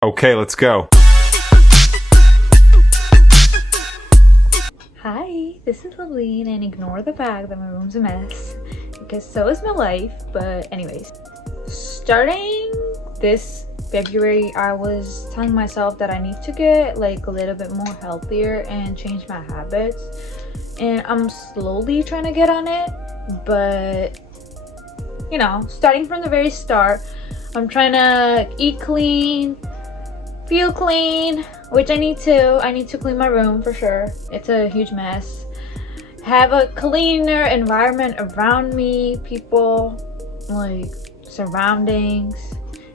Okay, let's go. Hi, this is Laleen, and ignore the fact that my room's a mess because so is my life. But anyways, starting this February, I was telling myself that I need to get like a little bit more healthier and change my habits, and I'm slowly trying to get on it. But you know, starting from the very start, I'm trying to eat clean, feel clean, which I need to clean my room for sure. It's a huge mess. Have a cleaner environment around me, people, like surroundings,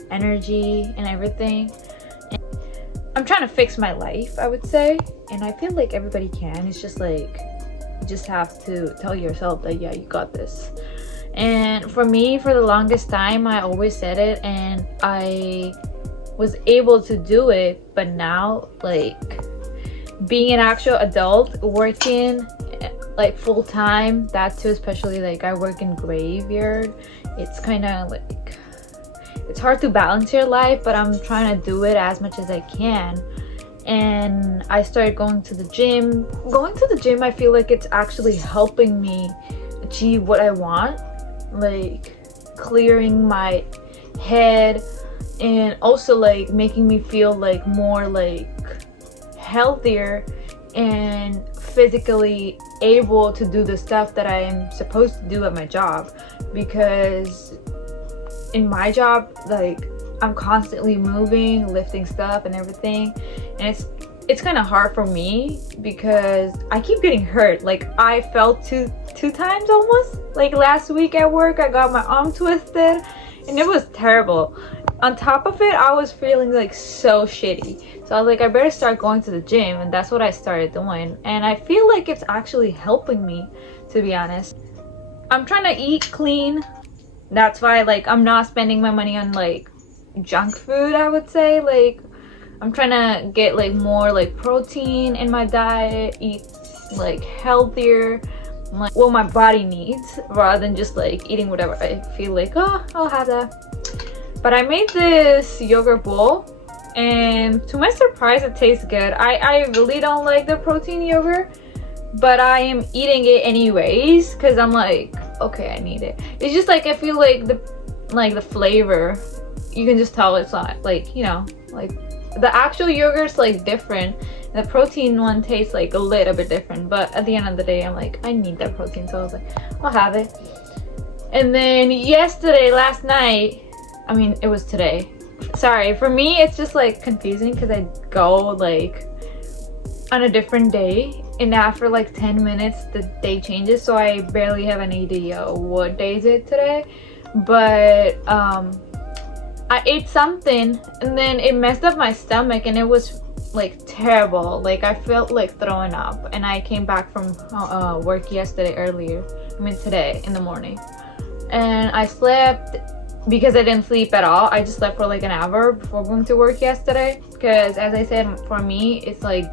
energy, and everything. And I'm trying to fix my life, I would say, and I feel like everybody can. It's just like you just have to tell yourself that yeah, you got this. And for me, for the longest time, I always said it, and I was able to do it. But now, like being an actual adult, working like full-time, that too, especially like I work in graveyard, it's kind of like it's hard to balance your life, but I'm trying to do it as much as I can. And I started going to the gym. I feel like it's actually helping me achieve what I want, like clearing my head, and also like making me feel like more like healthier and physically able to do the stuff that I am supposed to do at my job. Because in my job, like I'm constantly moving, lifting stuff and everything, and it's kind of hard for me because I keep getting hurt. Like I fell two times almost. Like last week at work, I got my arm twisted and it was terrible. On top of it, I was feeling like so shitty. So I was like, I better start going to the gym, and that's what I started doing. And I feel like it's actually helping me, to be honest. I'm trying to eat clean. That's why like I'm not spending my money on like junk food, I would say. Like I'm trying to get like more like protein in my diet, eat like healthier, like what my body needs, rather than just like eating whatever I feel like, oh, I'll have that. But I made this yogurt bowl, and to my surprise, it tastes good. I really don't like the protein yogurt, but I am eating it anyways because I'm like, okay, I need it. It's just like I feel like the flavor, you can just tell it's not like, you know, like the actual yogurt's like different. The protein one tastes like a little bit different, but at the end of the day, I'm like, I need that protein, so I was like, I'll have it. And then last night, I mean, it was today. Sorry, for me, it's just like confusing because I go like on a different day, and after like 10 minutes, the day changes, so I barely have an idea what day is it today. But I ate something, and then it messed up my stomach, and it was like terrible. Like I felt like throwing up, and I came back from work today in the morning, and I slept. Because I didn't sleep at all, I just slept for like an hour before going to work yesterday. Because as I said, for me, it's like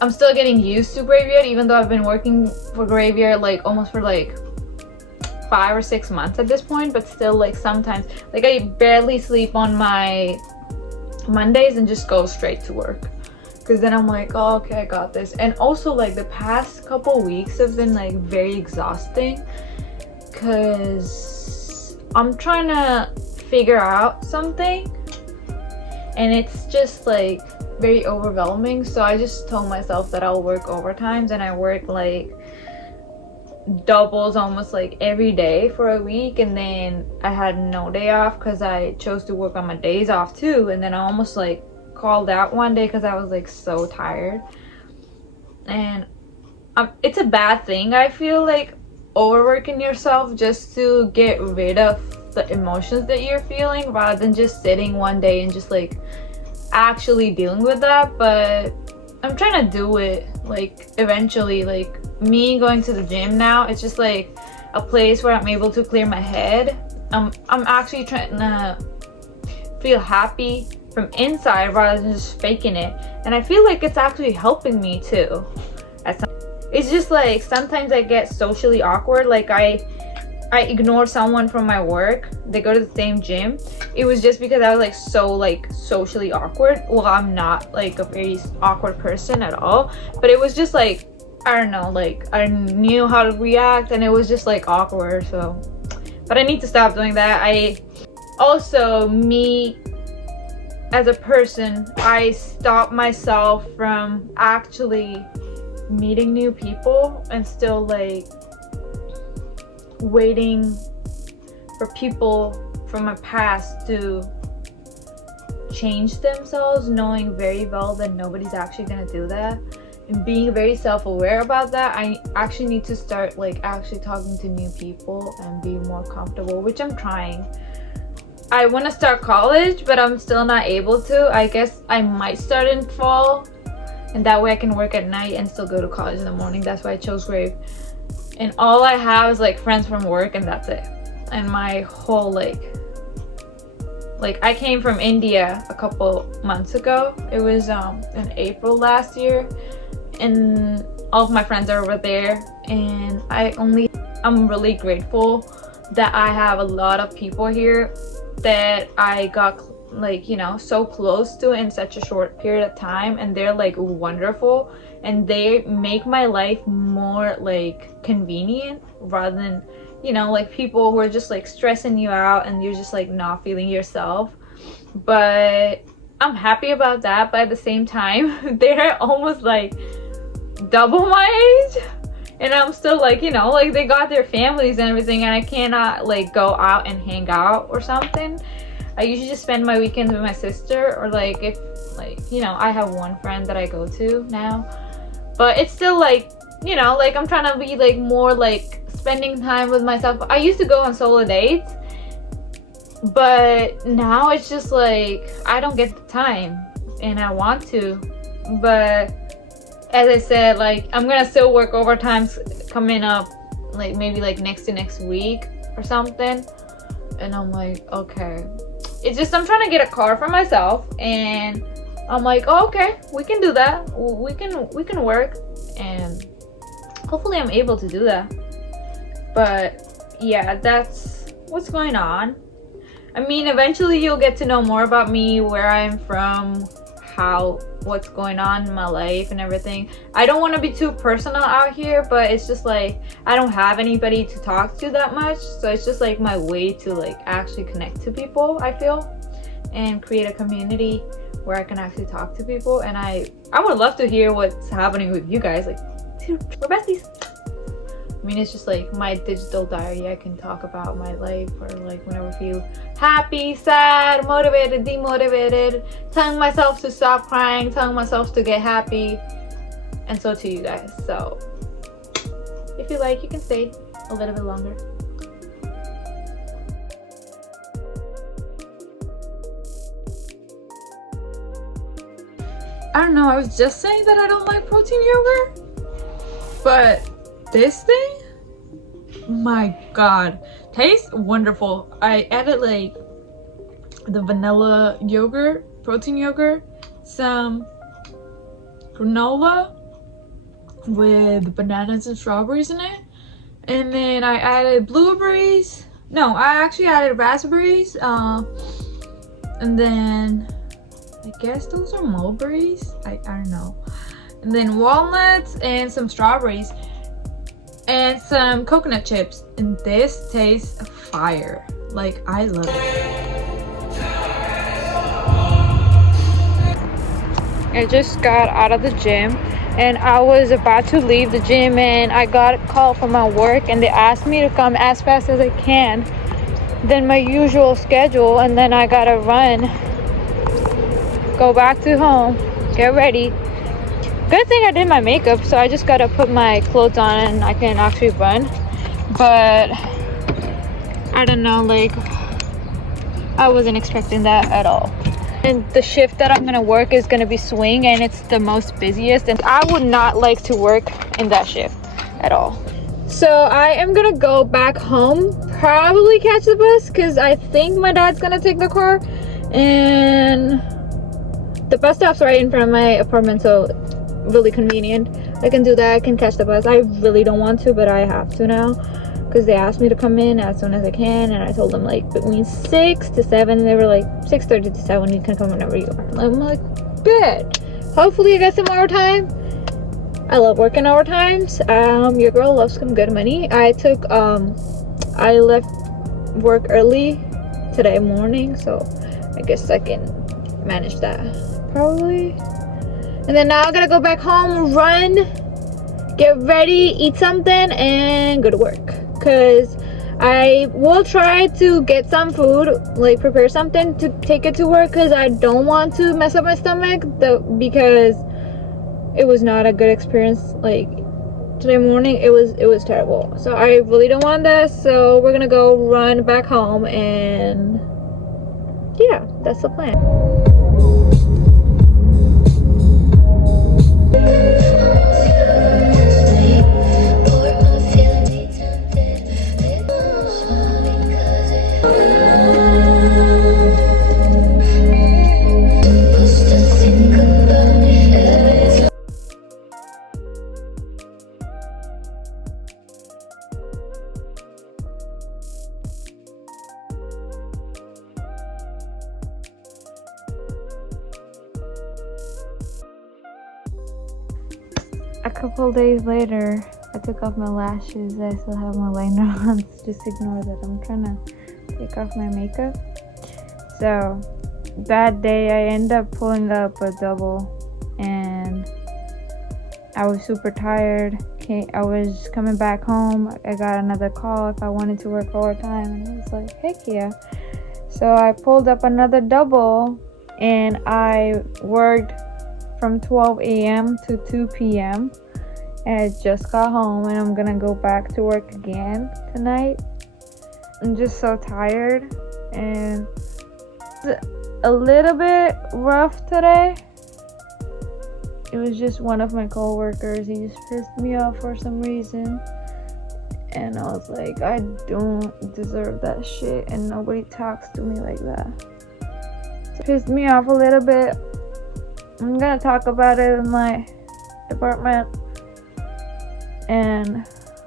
I'm still getting used to graveyard, even though I've been working for graveyard like almost for like 5 or 6 months at this point. But still, like sometimes, like I barely sleep on my Mondays and just go straight to work. Because then I'm like, oh, okay, I got this. And also like the past couple weeks have been like very exhausting because I'm trying to figure out something, and it's just like very overwhelming. So I just told myself that I'll work overtimes, and I work like doubles almost like every day for a week, and then I had no day off because I chose to work on my days off too. And then I almost like called out one day because I was like so tired. And it's a bad thing, I feel like, overworking yourself just to get rid of the emotions that you're feeling, rather than just sitting one day and just like actually dealing with that. But I'm trying to do it like eventually. Like me going to the gym now, it's just like a place where I'm able to clear my head. I'm actually trying to feel happy from inside rather than just faking it, and I feel like it's actually helping me too. It's just like sometimes I get socially awkward. Like I I ignored someone from my work. They go to the same gym. It was just because I was like so like socially awkward. Well, I'm not like a very awkward person at all, but it was just like, I don't know, like I knew how to react and it was just like awkward. So, but I need to stop doing that. I also, me as a person, I stop myself from actually meeting new people and still like waiting for people from my past to change themselves, knowing very well that nobody's actually gonna do that, and being very self-aware about that. I actually need to start like actually talking to new people and be more comfortable, which I'm trying. I want to start college, but I'm still not able to. I guess I might start in fall, and that way I can work at night and still go to college in the morning. That's why I chose Grave. And all I have is like friends from work, and that's it. And my whole like I came from India a couple months ago. It was in April last year, and all of my friends are over there, and I'm really grateful that I have a lot of people here that I got like, you know, so close to in such a short period of time, and they're like wonderful, and they make my life more like convenient rather than, you know, like people who are just like stressing you out and you're just like not feeling yourself. But I'm happy about that, but at the same time they're almost like double my age, and I'm still like, you know, like they got their families and everything, and I cannot like go out and hang out or something. I usually just spend my weekends with my sister, or like if like, you know, I have one friend that I go to now, but it's still like, you know, like I'm trying to be like more like spending time with myself. I used to go on solo dates, but now it's just like I don't get the time, and I want to, but as I said, like I'm gonna still work overtime coming up, like maybe like next to next week or something, and I'm like, okay. It's just I'm trying to get a car for myself, and I'm like, oh, okay, we can do that. We can work, and hopefully I'm able to do that. But yeah, that's what's going on. I mean, eventually you'll get to know more about me, where I'm from, what's going on in my life and everything. I don't want to be too personal out here, but it's just like I don't have anybody to talk to that much, so it's just like my way to like actually connect to people, I feel, and create a community where I can actually talk to people. And I would love to hear what's happening with you guys. Like, dude, we're besties. I mean, it's just like my digital diary. I can talk about my life, or like whenever I feel happy, sad, motivated, demotivated, telling myself to stop crying, telling myself to get happy, and so to you guys. So if you like, you can stay a little bit longer. I don't know, I was just saying that I don't like protein yogurt, but this thing, my god, tastes wonderful. I added like the vanilla yogurt, protein yogurt, some granola with bananas and strawberries in it, and then I added blueberries. No, I actually added raspberries, and then I guess those are mulberries. I don't know. And then walnuts and some strawberries and some coconut chips, and this tastes fire. Like, I love it. I just got out of the gym, and I was about to leave the gym, and I got a call from my work, and they asked me to come as fast as I can than my usual schedule, and then I gotta run, go back to home, get ready. Good thing I did my makeup, so I just gotta put my clothes on and I can actually run. But I don't know, like I wasn't expecting that at all. And the shift that I'm gonna work is gonna be swing, and it's the most busiest, and I would not like to work in that shift at all. So I am gonna go back home, probably catch the bus, because I think my dad's gonna take the car, and the bus stop's right in front of my apartment, so really convenient. I can do that. I can catch the bus. I really don't want to, but I have to now, because they asked me to come in as soon as I can, and I told them like between 6 to 7, and they were like 6:30 to 7, you can come whenever you are. I'm like, good. Hopefully I get some overtime. I love working overtimes. Your girl loves some good money. I left work early today morning, so I guess I can manage that probably. And then now I'm gonna go back home, run, get ready, eat something, and go to work, because I will try to get some food, like prepare something to take it to work, because I don't want to mess up my stomach because it was not a good experience. Like today morning, it was terrible, so I really don't want this. So we're gonna go run back home, and yeah, that's the plan. A couple days later, I took off my lashes. I still have my liner on, just ignore that. I'm trying to take off my makeup. So that day I ended up pulling up a double, and I was super tired. I was coming back home. I got another call if I wanted to work overtime, and I was like, heck yeah. So I pulled up another double, and I worked from 12 a.m. to 2 p.m. and I just got home, and I'm gonna go back to work again tonight. I'm just so tired, and it's a little bit rough today. It was just one of my co-workers. He just pissed me off for some reason, and I was like, I don't deserve that shit, and nobody talks to me like that. So it pissed me off a little bit. I'm gonna talk about it in my department, and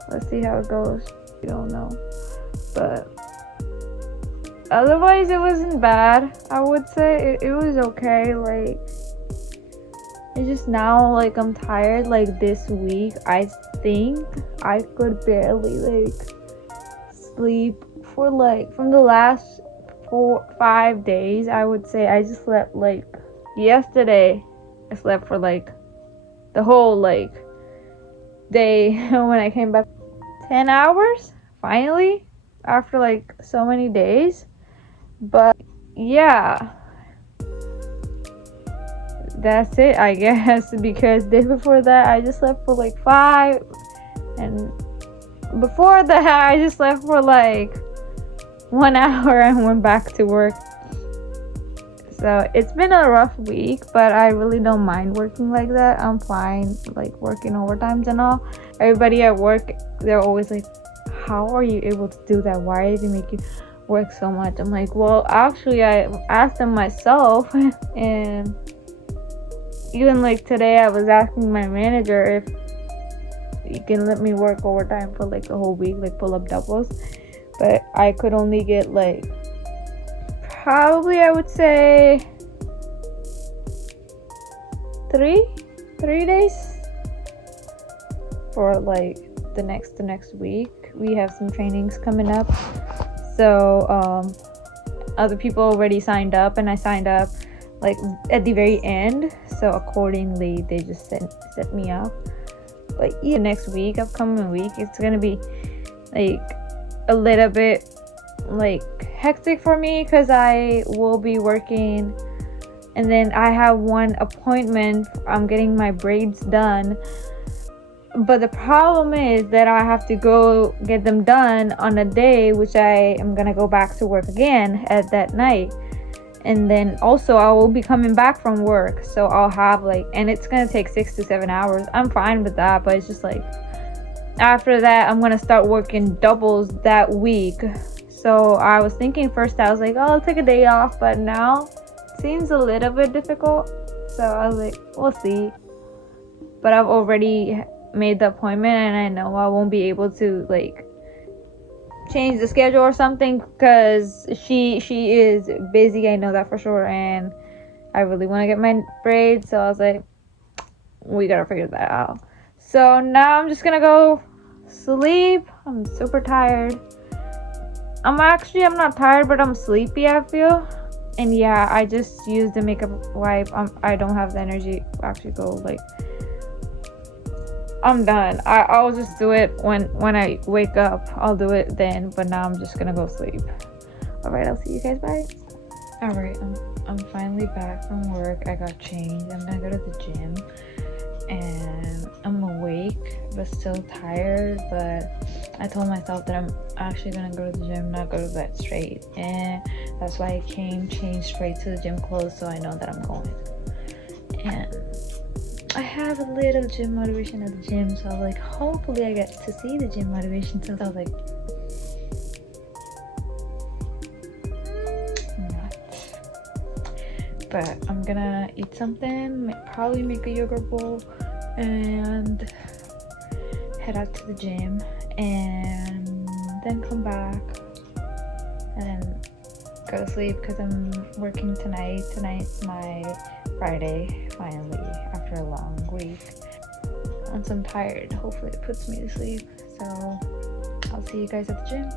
let's see how it goes. We don't know, but otherwise it wasn't bad. I would say it was okay. Like, it's just now, like, I'm tired. Like this week, I think I could barely like sleep for like from the last 4-5 days. I would say I just slept like yesterday. I slept for like the whole like day when I came back. 10 hours finally after like so many days. But yeah, that's it, I guess, because the day before that I just slept for like 5, and before that I just slept for like 1 hour and went back to work. So it's been a rough week, but I really don't mind working like that. I'm fine like working overtimes and all. Everybody at work, they're always like, how are you able to do that? Why did it make you work so much? I'm like, well, actually I asked them myself. And even like today I was asking my manager if you can let me work overtime for like a whole week, like pull up doubles, but I could only get like probably, I would say, 3 days for like the next week. We have some trainings coming up, so other people already signed up, and I signed up like at the very end, so accordingly they just set me up. But yeah, next week, upcoming week, it's gonna be like a little bit like hectic for me, because I will be working, and then I have one appointment. I'm getting my braids done, but the problem is that I have to go get them done on a day which I am gonna go back to work again at that night. And then also I will be coming back from work, so I'll have like, and it's gonna take 6 to 7 hours. I'm fine with that, but it's just like after that I'm gonna start working doubles that week. So I was thinking first, I was like, oh, I'll take a day off, but now it seems a little bit difficult. So I was like, we'll see. But I've already made the appointment, and I know I won't be able to like change the schedule or something, because she is busy. I know that for sure, and I really want to get my braids. So I was like, we gotta figure that out. So now I'm just gonna go sleep. I'm super tired. I'm not tired, but I'm sleepy, I feel. And yeah, I just used the makeup wipe. I don't have the energy to actually go, like, I'm done. I'll just do it when I wake up. I'll do it then, but now I'm just gonna go sleep. All right, I'll see you guys. Bye. All right, I'm finally back from work. I got changed. I'm gonna go to the gym, and I'm awake but still tired. But I told myself that I'm actually gonna go to the gym, not go to bed straight, and that's why I changed straight to the gym clothes, so I know that I'm going. And I have a little gym motivation at the gym, so I was like, hopefully I get to see the gym motivation. So I was like, not. But I'm gonna eat something, probably make a yogurt bowl, and head out to the gym, and then come back and go to sleep because I'm working tonight. Tonight's my Friday, finally, after a long week. Once I'm tired, hopefully it puts me to sleep. So I'll see you guys at the gym.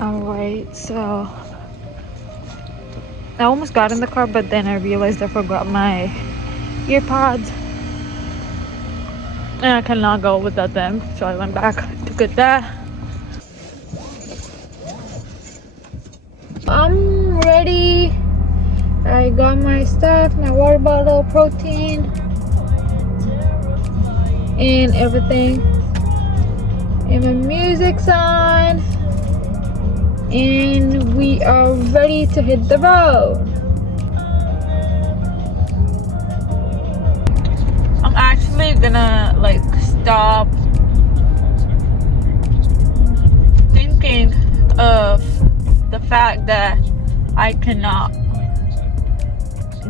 Alright, so I almost got in the car, but then I realized I forgot my earpods and I cannot go without them, so I went back to get that. I'm ready. I got my stuff, my water bottle, protein, and everything, and my music's on. And we are ready to hit the road. I'm actually gonna like stop thinking of the fact that I cannot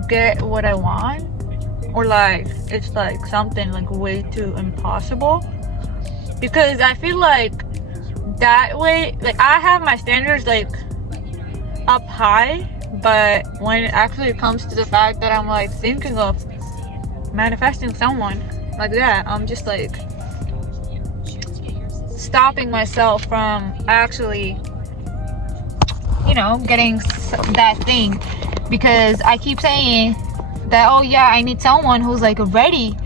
get what I want, or like it's like something like way too impossible, because I feel like that way, like I have my standards like up high, but when it actually comes to the fact that I'm like thinking of manifesting someone like that, I'm just like stopping myself from actually, you know, getting that thing, because I keep saying that, oh yeah, I need someone who's like ready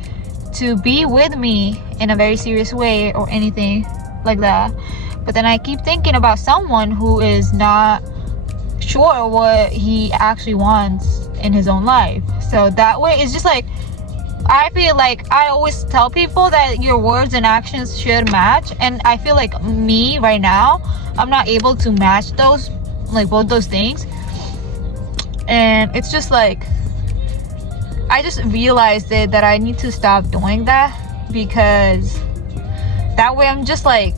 to be with me in a very serious way or anything like that. But then I keep thinking about someone who is not sure what he actually wants in his own life. So that way, it's just like, I feel like I always tell people that your words and actions should match. And I feel like me right now, I'm not able to match those, like both those things. And it's just like, I just realized that I need to stop doing that, because that way I'm just like,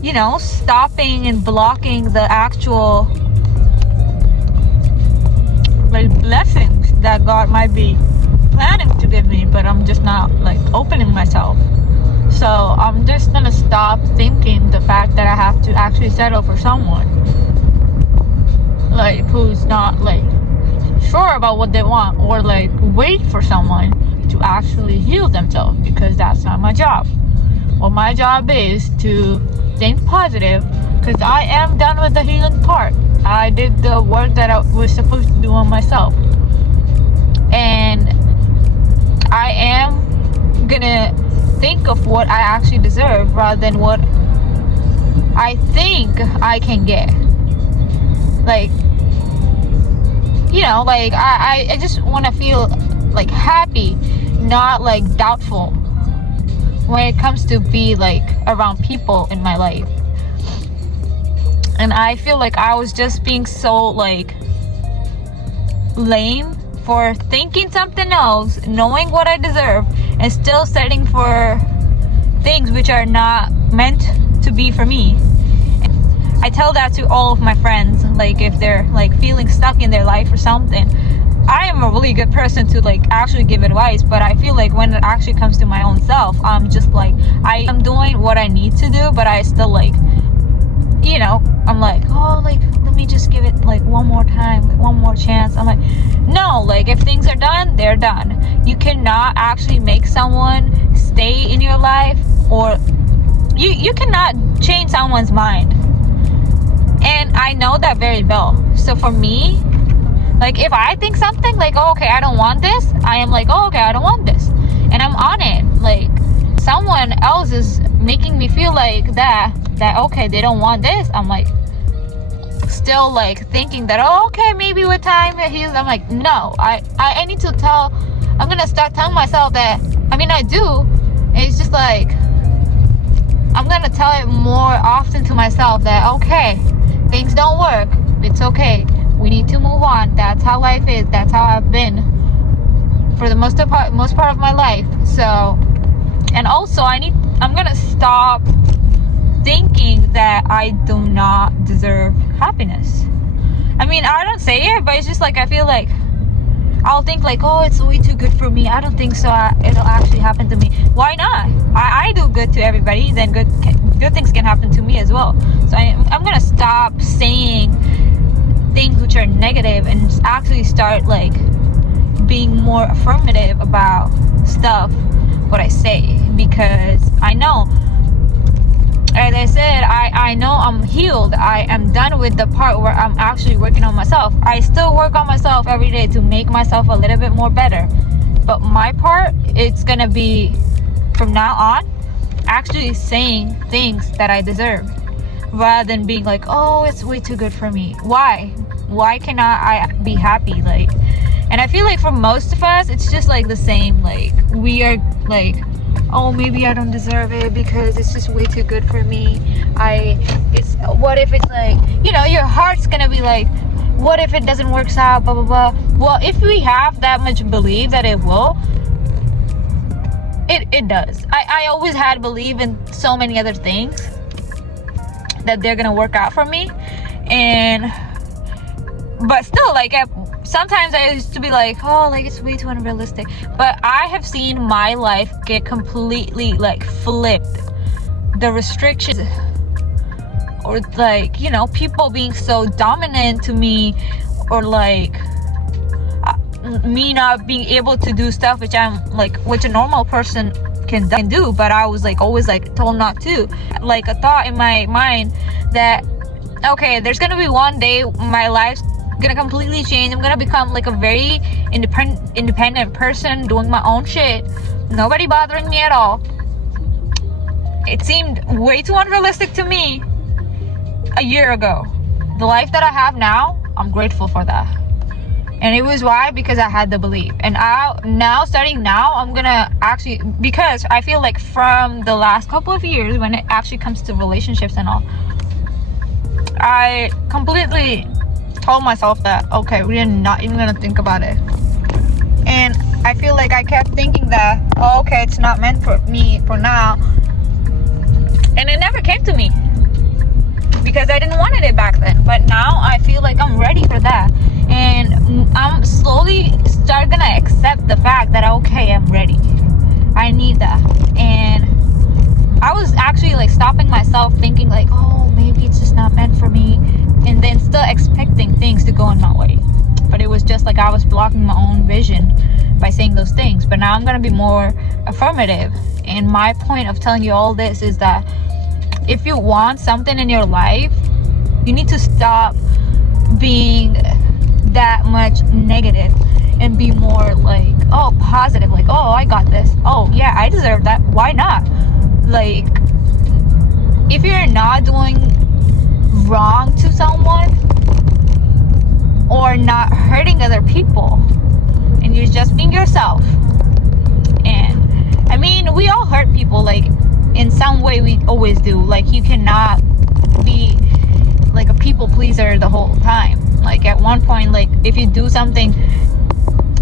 you know, stopping and blocking the actual like blessings that God might be planning to give me, but I'm just not like opening myself. So I'm just gonna stop thinking the fact that I have to actually settle for someone like who's not like sure about what they want, or like wait for someone to actually heal themselves, because that's not my job. Well, my job is to think positive, because I am done with the healing part. I did the work that I was supposed to do on myself, and I am gonna think of what I actually deserve rather than what I think I can get. Like, you know, like I just want to feel like happy, not like doubtful. when it comes to be like around people in my life. And I feel like I was just being so like lame for thinking something else, knowing what I deserve, and still settling for things which are not meant to be for me. I tell that to all of my friends, like if they're like feeling stuck in their life or something. I am a really good person to like actually give advice, but I feel like when it actually comes to my own self, I'm just like, I am doing what I need to do, but I still like, you know, I'm like, oh, like let me just give it like one more time, like, one more chance. I'm like, no, like if things are done, they're done. You cannot actually make someone stay in your life, or you cannot change someone's mind. And I know that very well. So for me, like if I think something like, oh, okay, I don't want this, I am like, oh, okay, I don't want this, and I'm on it. Like someone else is making me feel like that okay, they don't want this, I'm like still like thinking that, oh, okay, maybe with time I'm like, no, I need to tell, I'm gonna start telling myself that, I mean I do, and it's just like I'm gonna tell it more often to myself that, okay, things don't work, it's okay, we need to move on, that's how life is, that's how I've been for the most part of my life. So, and also I'm gonna stop thinking that I do not deserve happiness. I mean, I don't say it, but it's just like I feel like I'll think like, oh, it's way too good for me, I don't think so, it'll actually happen to me. Why not? I do good to everybody, then good things can happen to me as well. So I'm gonna stop saying things which are negative and actually start like being more affirmative about stuff what I say, because I know, as I said, I know I'm healed. I am done with the part where I'm actually working on myself. I still work on myself every day to make myself a little bit more better, but my part, it's gonna be from now on actually saying things that I deserve, rather than being like, oh, it's way too good for me. Why cannot I be happy? Like, and I feel like for most of us it's just like the same, like we are like, oh, maybe I don't deserve it because it's just way too good for me. What if it's like, you know, your heart's gonna be like, what if it doesn't work out, blah blah blah. Well, if we have that much belief that it will, it does. I always had belief in so many other things that they're gonna work out for me, but still, like sometimes I used to be like, oh, like it's way too unrealistic. But I have seen my life get completely like flipped. The restrictions, or like, you know, people being so dominant to me, or like me not being able to do stuff which a normal person can do, but I was like always like told not to. Like a thought in my mind that, okay, there's gonna be one day my life's gonna completely change, I'm gonna become like a very independent person doing my own shit, nobody bothering me at all. It seemed way too unrealistic to me a year ago. The life that I have now, I'm grateful for that. And it was why? Because I had the belief. And starting now, I'm gonna actually, because I feel like from the last couple of years, when it actually comes to relationships and all, I completely told myself that, okay, we're not even gonna think about it. And I feel like I kept thinking that, oh, okay, it's not meant for me for now. And it never came to me because I didn't want it back then. But now I feel like I'm ready for that. And I'm slowly gonna accept the fact that, okay, I'm ready. I need that. And I was actually like stopping myself thinking like, oh, maybe it's just not meant for me, and then still expecting things to go in my way. But it was just like I was blocking my own vision by saying those things. But now I'm gonna be more affirmative. And my point of telling you all this is that if you want something in your life, you need to stop being that much negative and be more like, oh, positive, like, oh, I got this, oh yeah, I deserve that, why not? Like, if you're not doing wrong to someone or not hurting other people and you're just being yourself, and I mean, we all hurt people, like in some way. We always do. Like, you cannot be like a people pleaser the whole time. Like, at one point, like, if you do something,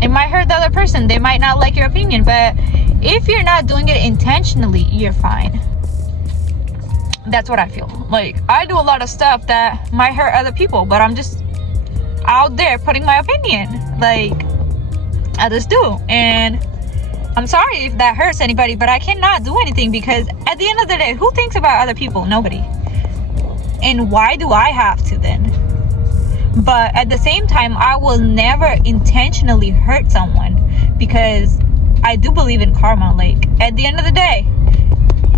it might hurt the other person. They might not like your opinion, but if you're not doing it intentionally, you're fine. That's what I feel. Like, I do a lot of stuff that might hurt other people, but I'm just out there putting my opinion, like others do. And I'm sorry if that hurts anybody, but I cannot do anything, because at the end of the day, who thinks about other people? Nobody. And why do I have to then? But at the same time, I will never intentionally hurt someone, because I do believe in karma. Like, at the end of the day,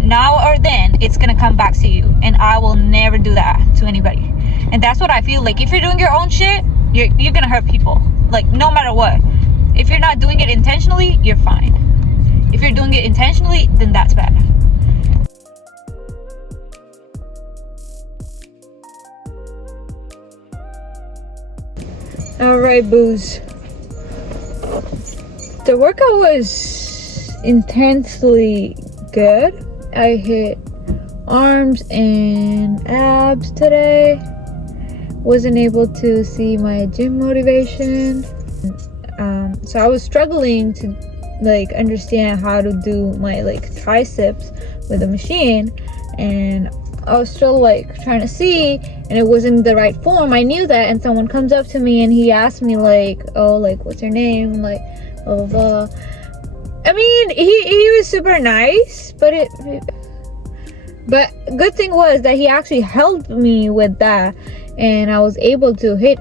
now or then, it's gonna come back to you, and I will never do that to anybody. And that's what I feel like. If you're doing your own shit, you're gonna hurt people, like, no matter what. If you're not doing it intentionally, you're fine. If you're doing it intentionally, then that's bad. All right, boos. The workout was intensely good. I hit arms and abs today. Wasn't able to see my gym motivation. So I was struggling to like understand how to do my like triceps with the machine, and I was still like trying to see, and it wasn't the right form. I knew that, and someone comes up to me and he asked me like, oh, like, what's your name, like, blah blah blah. I mean, he was super nice, but good thing was that he actually helped me with that, and I was able to hit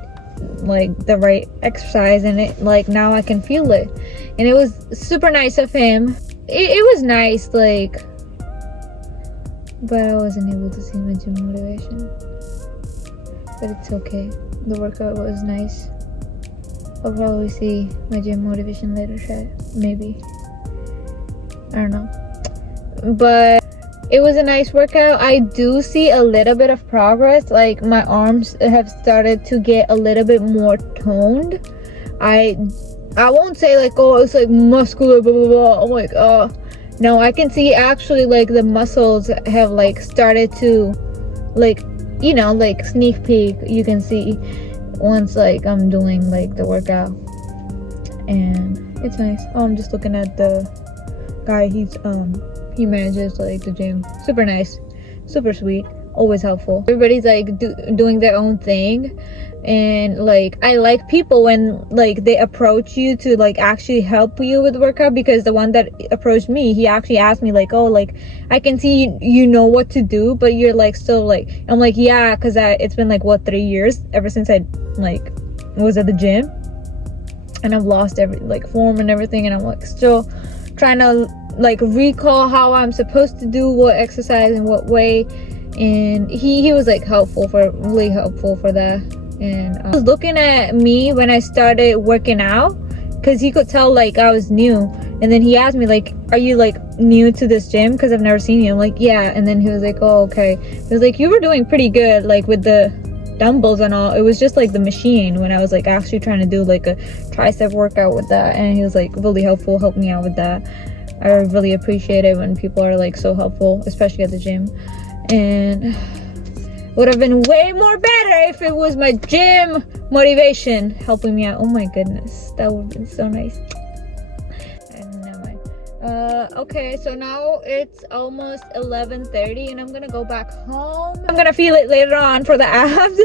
like the right exercise, and it, like, now I can feel it, and it was super nice of him. It was nice, like, but I wasn't able to see my gym motivation. But it's okay. The workout was nice. I'll probably see my gym motivation later, maybe. I don't know. But it was a nice workout. I do see a little bit of progress. Like, my arms have started to get a little bit more toned. I won't say like, oh, it's like muscular, blah blah blah. I'm like, no, I can see actually like the muscles have like started to, like, you know, like sneak peek. You can see once like I'm doing like the workout, and it's nice. Oh, I'm just looking at the guy. He manages like the gym. Super nice, super sweet, always helpful. Everybody's like doing their own thing, and like I like people when like they approach you to like actually help you with the workout, because the one that approached me, he actually asked me like, oh, like, I can see you know what to do, but you're like still like, I'm like, yeah, because it's been like, what, 3 years ever since I like was at the gym, and I've lost every like form and everything, and I'm like still trying to like recall how I'm supposed to do what exercise in what way. And he was like really helpful for that. And I was looking at me when I started working out, because he could tell like I was new, and then he asked me like, are you like new to this gym, because I've never seen you. I'm like, yeah. And then he was like, oh, okay. He was like, you were doing pretty good like with the dumbbells and all. It was just like the machine when I was like actually trying to do like a tricep workout with that. And he was like really helpful, helped me out with that. I really appreciate it when people are like so helpful, especially at the gym. And would have been way more better if it was my gym motivation helping me out. Oh my goodness, that would have been so nice. Never mind. Okay, so now it's almost 11:30, and I'm gonna go back home. I'm gonna feel it later on for the abs.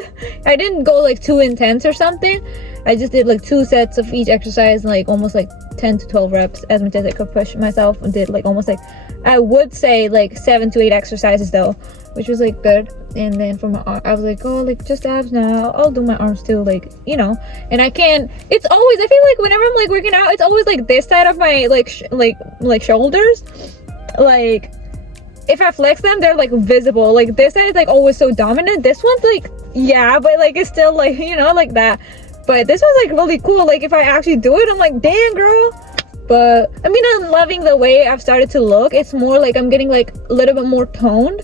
I didn't go like too intense or something. I just did like 2 sets of each exercise, like almost like 10 to 12 reps, as much as I could push myself. And did like almost like, I would say like 7 to 8 exercises though, which was like good. And then for my arm, I was like, oh, like just abs now. I'll do my arms too, like, you know. And I can, it's always, I feel like whenever I'm like working out, it's always like this side of my like shoulders, like if I flex them, they're like visible. Like this side is like always so dominant. This one's like, yeah, but like it's still like, you know, like that. But this one's like really cool. Like if I actually do it, I'm like, damn girl. But I mean, I'm loving the way I've started to look. It's more like I'm getting like a little bit more toned,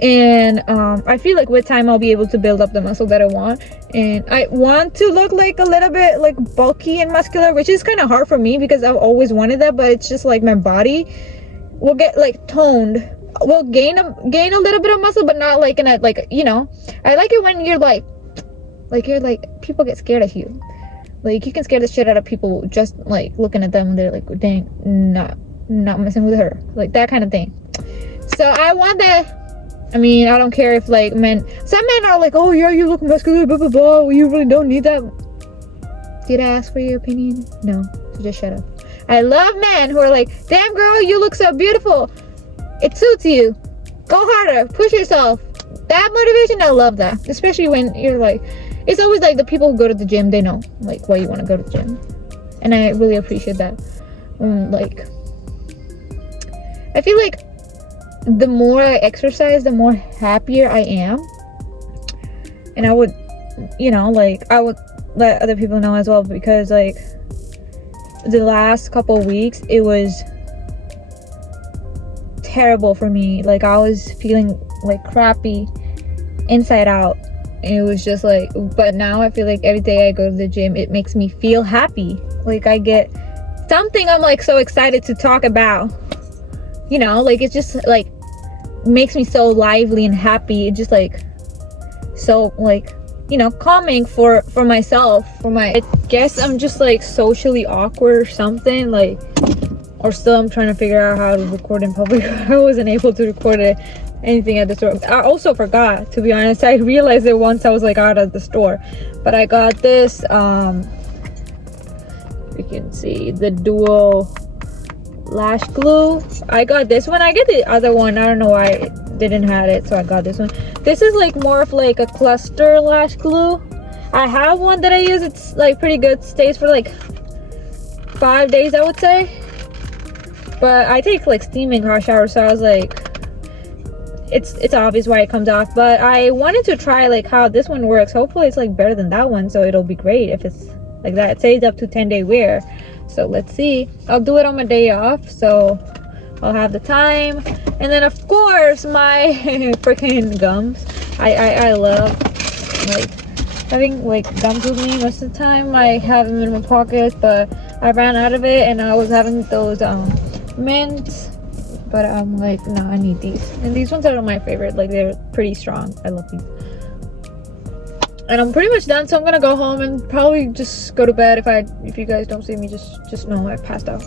and I feel like with time I'll be able to build up the muscle that I want. And I want to look like a little bit like bulky and muscular, which is kind of hard for me because I've always wanted that, but it's just like my body we'll get like toned. We'll gain a little bit of muscle, but not like in a, like, you know, I like it when you're like you're like, people get scared of you. Like, you can scare the shit out of people just like looking at them. They're like, dang, not messing with her, like that kind of thing. So I want that. I mean, I don't care if like some men are like, oh yeah, you look muscular, blah blah blah, you really don't need that. Did I ask for your opinion? No, so just shut up. I love men who are like, damn girl, you look so beautiful, it suits you, go harder, push yourself. That motivation, I love that. Especially when you're like, it's always like the people who go to the gym, they know like why you want to go to the gym, and I really appreciate that. Like, I feel like the more I exercise, the more happier I am, and I would, you know, like I would let other people know as well, because like the last couple of weeks it was terrible for me. Like, I was feeling like crappy inside out, and it was just like, but now I feel like every day I go to the gym, it makes me feel happy. Like, I get something I'm like so excited to talk about, you know, like it's just like makes me so lively and happy. It just like so like, you know, calming for myself, I guess I'm just like socially awkward or something, like, or still I'm trying to figure out how to record in public. I wasn't able to record anything at the store. I also forgot, to be honest. I realized it once I was like out at the store, but I got this you can see the dual lash glue. I got this one. I get the other one, I don't know why it didn't have it, so I got this one. This is like more of like a cluster lash glue. I have one that I use, it's like pretty good, stays for like 5 days I would say, but I take like steaming hot showers, so I was like, it's obvious why it comes off. But I wanted to try like how this one works. Hopefully it's like better than that one, so it'll be great if it's like that. It says up to 10-day wear, so let's see. I'll do it on my day off, so I'll have the time. And then of course my freaking gums. I love like having like gums with me. Most of the time I have them in my pocket, but I ran out of it, and I was having those mints, but I'm like, no, I need these. And these ones are my favorite, like they're pretty strong. I love these. And I'm pretty much done, so I'm gonna go home and probably just go to bed. If you guys don't see me, just know I passed out.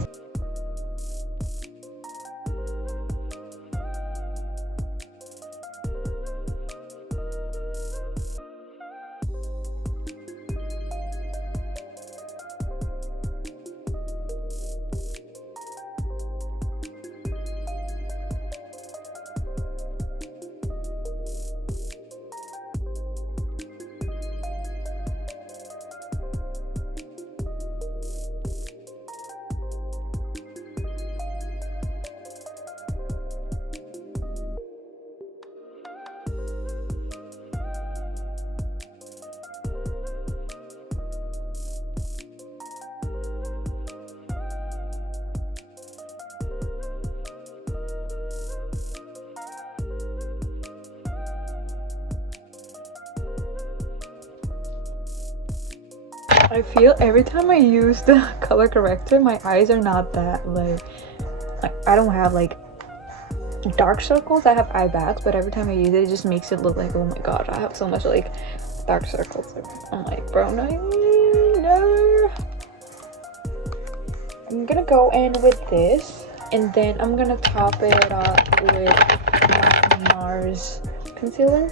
I feel every time I use the color corrector, my eyes are not that like I don't have like dark circles. I have eye bags, but every time I use it, it just makes it look like, oh my god, I have so much like dark circles. I'm like, bro, no. I'm gonna go in with this, and then I'm gonna top it up with NARS concealer.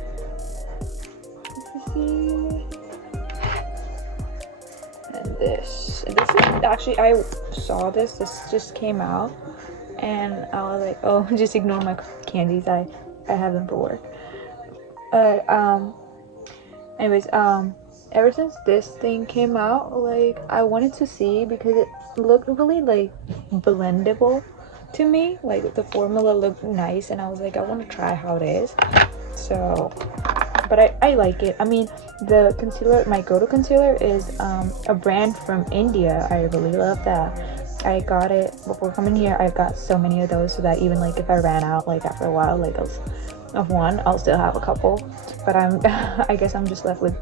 And this is actually, I saw this just came out, and I was like, oh, just ignore my candies, I have them for work. Anyways, ever since this thing came out, like I wanted to see, because it looked really like blendable to me, like the formula looked nice, and I was like, I want to try how it is. So, but I like it. I mean, the concealer, my go-to concealer is a brand from India. I really love that. I got it before coming here. I got so many of those, so that even like if I ran out like after a while, like of one, I'll still have a couple. But I guess I'm just left with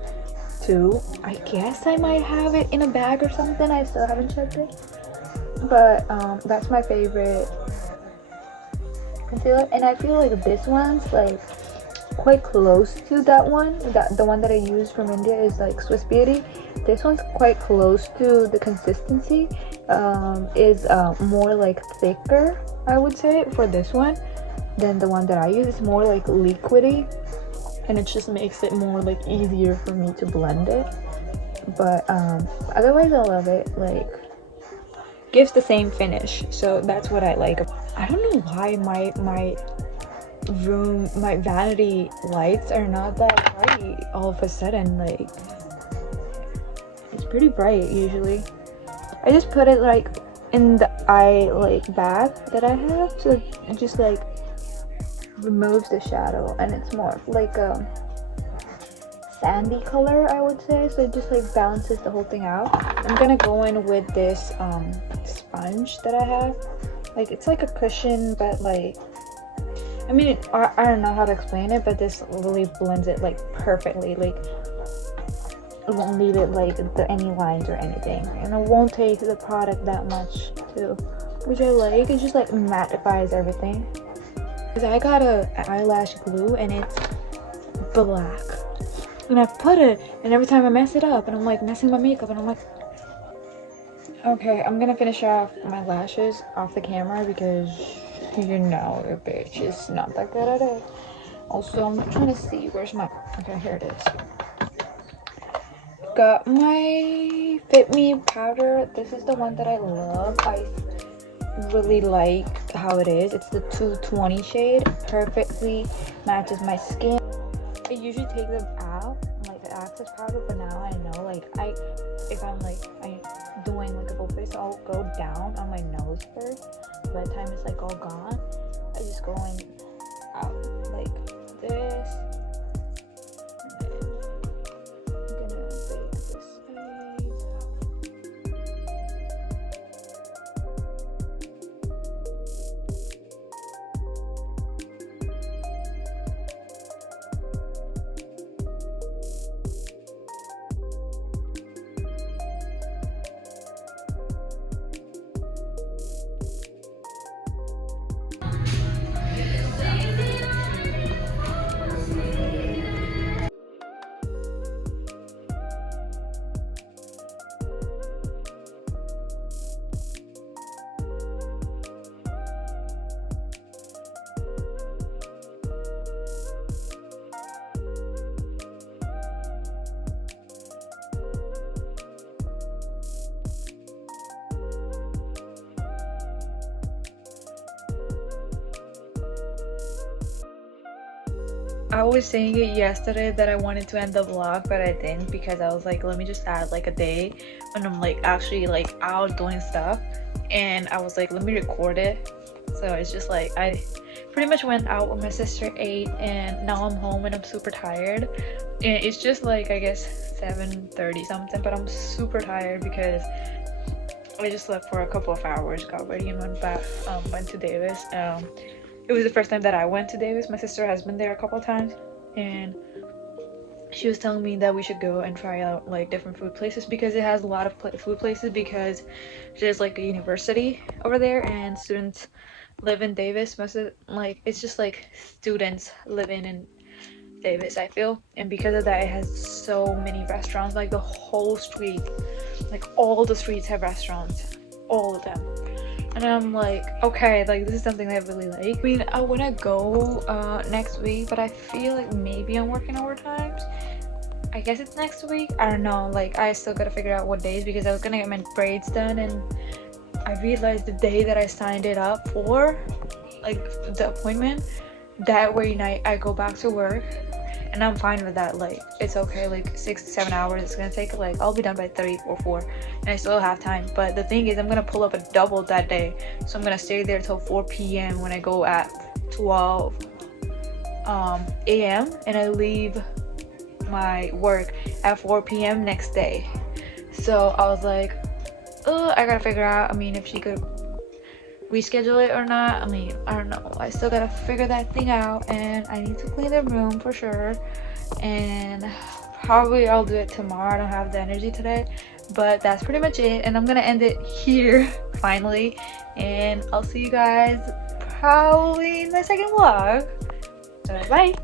2. I guess I might have it in a bag or something. I still haven't checked it. But that's my favorite concealer, and I feel like this one's like quite close to that one. The one that I use from India is like Swiss Beauty. This one's quite close to the consistency. Is more like thicker, I would say, for this one than the one that I use. It's more like liquidy, and it just makes it more like easier for me to blend it. But otherwise I love it. Like, gives the same finish, so that's what I like. I don't know why my vanity lights are not that bright all of a sudden. Like, it's pretty bright usually. I just put it like in the eye like bag that I have, so it just like removes the shadow, and it's more like a sandy color, I would say, so it just like balances the whole thing out. I'm gonna go in with this sponge that I have. Like, it's like a cushion, but like, I mean, I don't know how to explain it, but this really blends it like perfectly. Like, it won't leave it like any lines or anything, and it won't take the product that much too, which I like. It just like mattifies everything. Because I got a eyelash glue and it's black, and I put it, and every time I mess it up, and I'm like messing my makeup, and I'm like, okay, I'm gonna finish off my lashes off the camera because you know your bitch is not that good at it. Also, I'm trying to see where's my, okay, here it is. Got my Fit Me powder. This is the one that I love. I really like how it is. It's the 220 shade. Perfectly matches my skin. I usually take them out, like the access powder, but now I know, like, if I'm like doing like a full face, I'll go down on my nose first. By the time it's like all gone, I just go in out like this. I was saying it yesterday that I wanted to end the vlog, but I didn't, because I was like, let me just add like a day when I'm like actually like out doing stuff, and I was like, let me record it. So it's just like, I pretty much went out with my sister, ate, and now I'm home and I'm super tired. And it's just like, I guess 7:30 something, but I'm super tired because I just slept for a couple of hours, got ready, and went back, went to Davis. It was the first time that I went to Davis. My sister has been there a couple of times, and she was telling me that we should go and try out like different food places, because it has a lot of food places, because there's like a university over there and students live in Davis. Most of like, it's just like students living in Davis, I feel, and because of that it has so many restaurants. Like the whole street, like all the streets have restaurants, all of them. And I'm like, okay, like this is something that I really like. I mean, I want to go next week, but I feel like maybe I'm working overtimes. I guess it's next week, I don't know. Like, I still gotta figure out what days, because I was gonna get my braids done, and I realized the day that I signed it up for, like the appointment, that way night I go back to work, and I'm fine with that. Like, it's okay, like 6 to 7 hours it's gonna take. Like, I'll be done by 3 or 4, and I still have time. But the thing is, I'm gonna pull up a double that day, so I'm gonna stay there till 4 p.m. when I go at 12 a.m. and I leave my work at 4 p.m. next day. So I was like, I gotta figure out, I mean, if she could reschedule it or not. I mean, I don't know, I still gotta figure that thing out, and I need to clean the room for sure, and probably I'll do it tomorrow. I don't have the energy today, but that's pretty much it, and I'm gonna end it here finally, and I'll see you guys probably in my second vlog. Bye.